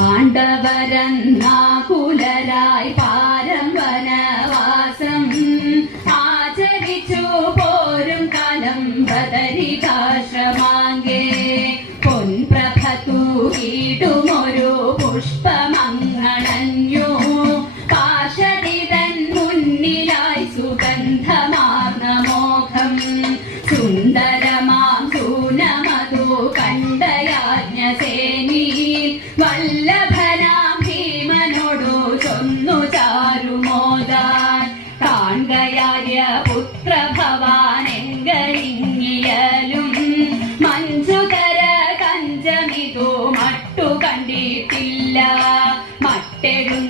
പാണ്ഡവരന്നാ കുലരായി പാരംവനവാസം പോരും കലം ബദരികാശ്രമാങ്കേ പൊൻപ്രഭ തൂകിടുമൊരു പുഷ്പമങ്ങണഞ്ഞു. സുന്ദരമാം സൂനമതു കണ്ടയാജ്ഞസേനീ. വല്ലഭനാ ഭീമനോടു ചൊന്നു ചാരുമോദാൻ കാൺകയായ പുത്രഭവാനെങ്കലിങ്ങിയലും മഞ്ജുതര കഞ്ചമിതു മട്ടു കണ്ടിട്ടില്ല. മട്ടെഴുന്ന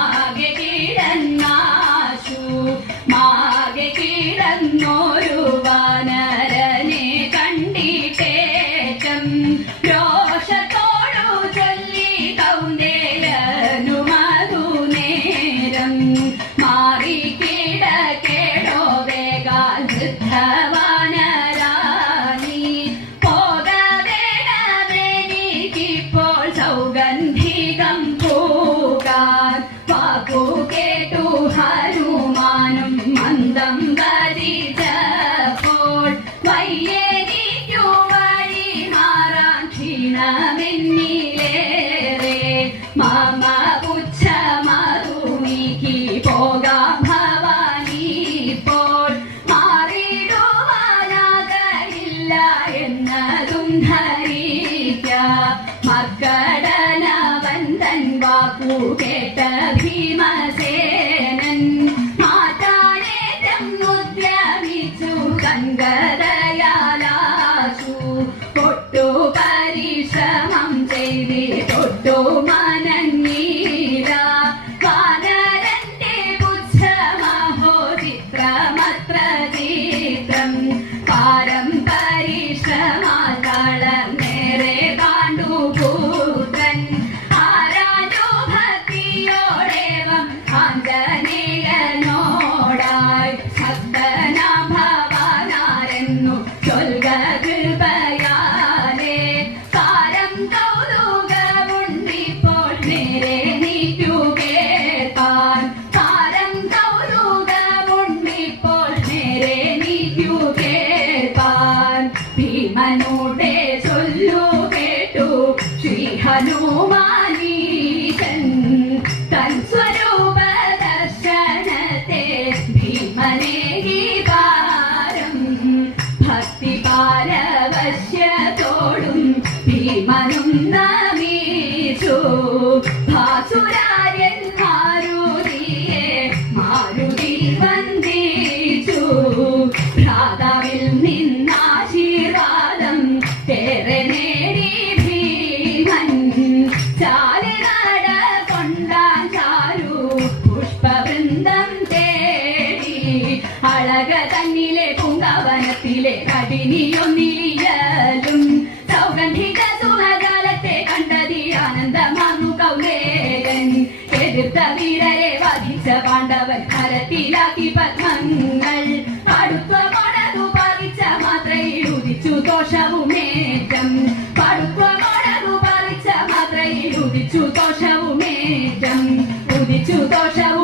കേട്ട ഭീമസേനൻ മാതാനേറ്റം ഉദ്യമിച്ചു കങ്കതയാലാശു തൊട്ടു പരിശ്രമം ചെയ്തി തൊട്ടു മനന്നീല വാനരന്റെ ബുദ്ധമഹോ ചിത്രമത്ര ചിത്രം പാരം പരിശ്രമം Manong Nabi. വെള്ളത്തിലാക്കി പഥങ്ങൾ അടുത്ത പടതു പറിച്ച മാത്രയിൽ ഉദിച്ചു ദോഷവുമേറ്റം പടുത്ത പടതു പറിച്ച മാത്രയിൽ ഉദിച്ചു ദോഷവുമേറ്റം ഉദിച്ചു ദോഷവും